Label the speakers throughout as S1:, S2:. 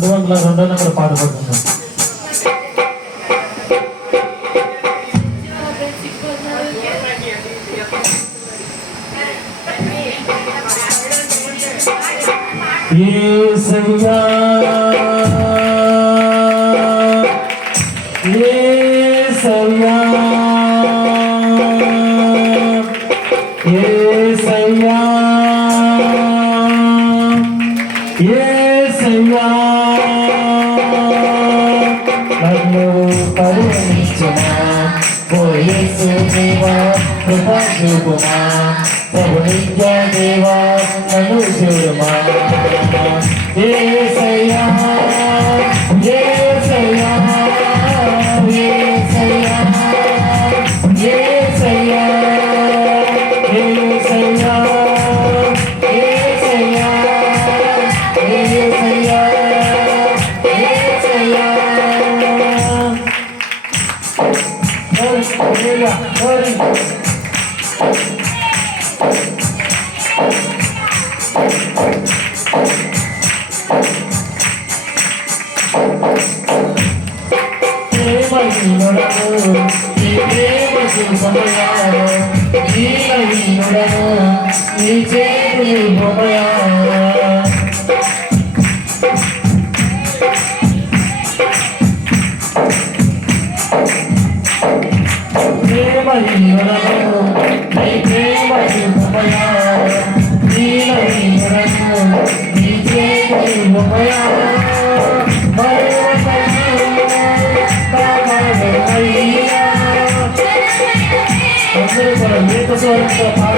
S1: శుభంగా రెండో నెంబర్ పాట పడుతున్నారు
S2: ये सैया ये सैया ఓ యేసు దేవా కృప చూపుమా ప్రభు నిత్య దేవా నన్ను చూడుమా నీ చేతి బొమ్మయా স্বর্গ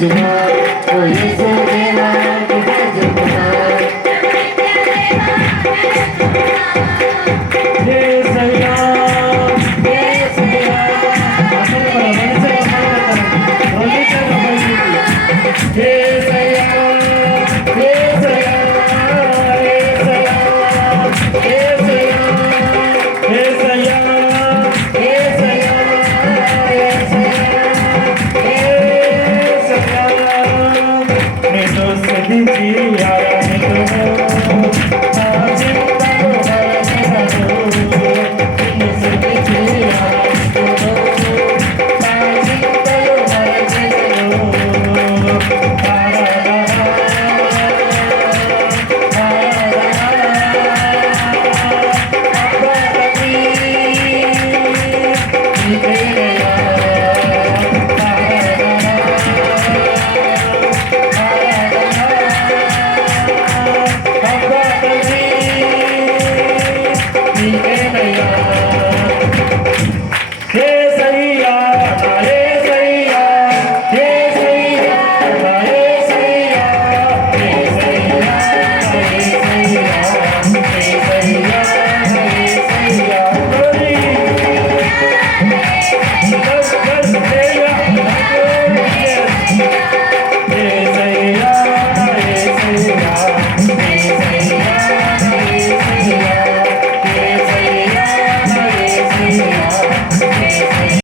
S2: Yeah. vivi